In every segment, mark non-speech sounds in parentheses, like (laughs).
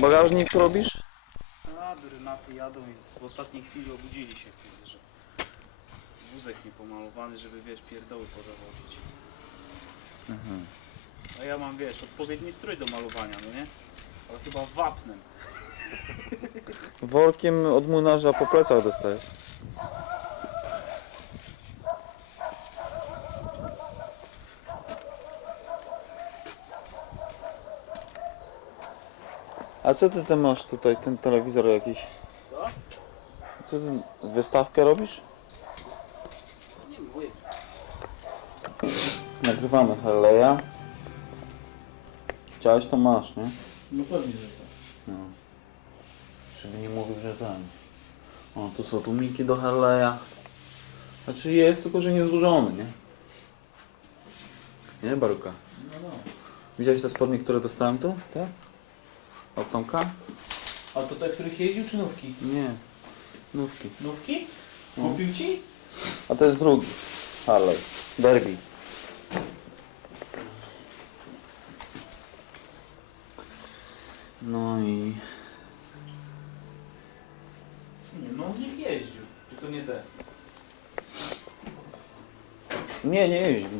Bagażnik robisz? A, Renaty jadą i w ostatniej chwili obudzili się, że wózek niepomalowany, żeby wiesz, pierdoły pozawodzić. A ja mam, wiesz, odpowiedni strój do malowania, no nie? Ale chyba wapnem. Workiem od młynarza po plecach dostajesz. A co ty tam masz tutaj, ten telewizor jakiś? Co? Co ty, wystawkę robisz? Nie mówię. Nagrywamy Harley'a. Chciałeś to masz, nie? No pewnie, że tak. No. Żeby nie mówił, że ten. O, tu są tłumiki do Harley'a. Znaczy jest, tylko że nie złożony, nie? Nie, Baruka? No, no. Widziałeś te spodnie, które dostałem tu? Te? Od Tomka? A to te, w których jeździł, czy nówki? Nie. Nówki. Nówki? No. Kupił ci? A to jest drugi. Harley. Derby. No i... Nie, no w nich jeździł. Czy to nie te? Nie, nie jeździ.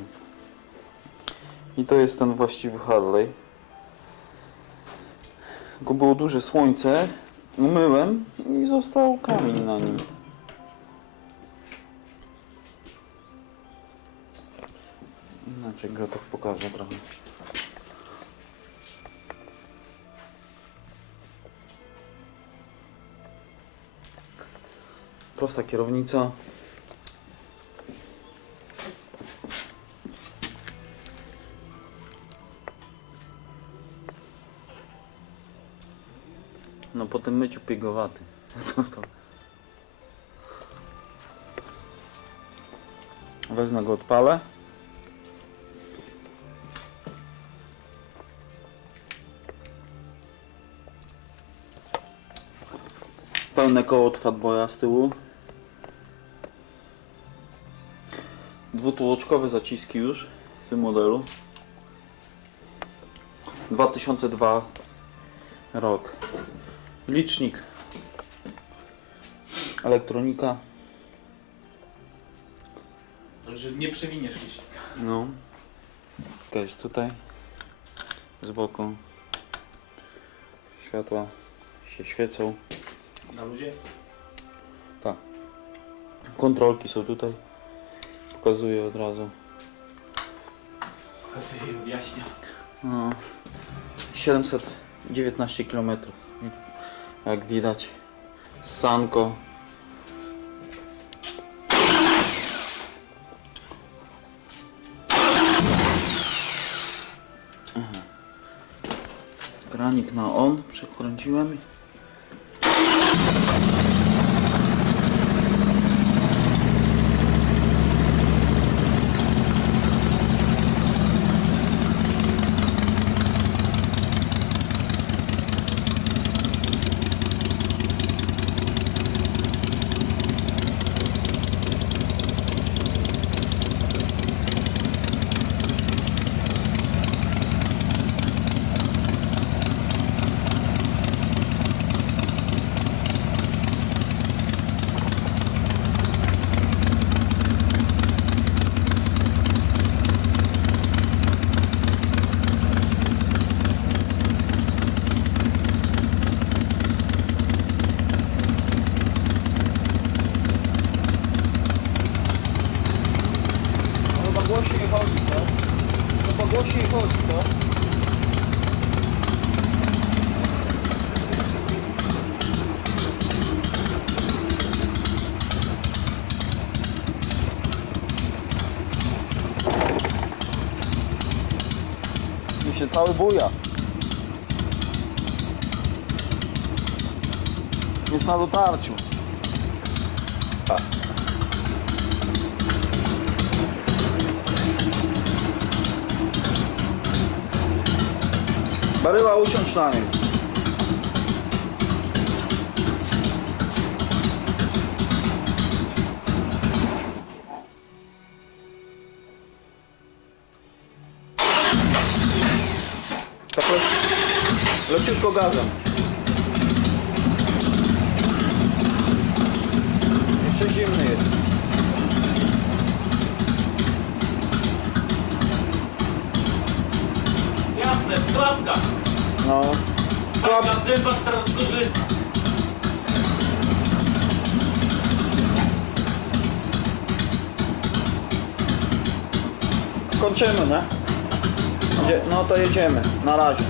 I to jest ten właściwy Harley. Tylko było duże słońce, umyłem i został kamień na nim. Inaczej go tak pokażę trochę. Prosta kierownica. No po tym myciu piegowaty (laughs) został. Wezmę go odpalę. Pełne koło od Fatboya z tyłu. Dwutłoczkowe zaciski już w tym modelu. 2002 rok. Licznik. Elektronika. Także nie przewiniesz licznika. No. Taka jest tutaj. Z boku. Światła się świecą. Na luzie? Tak. Kontrolki są tutaj. Pokazuję od razu. Pokazuję i objaśnia. No. 719 km. Jak widać. Sanko. Granik na on przekręciłem. Chyba głośniej chodzi, co? Chyba głośniej chodzi, co? Mi się cały buja. Jest na dotarciu. Baryła usiądź na nim. Tak le leciutko gazem. No. Taka zęba teraz korzysta. Kończymy, nie? No to jedziemy. Na razie.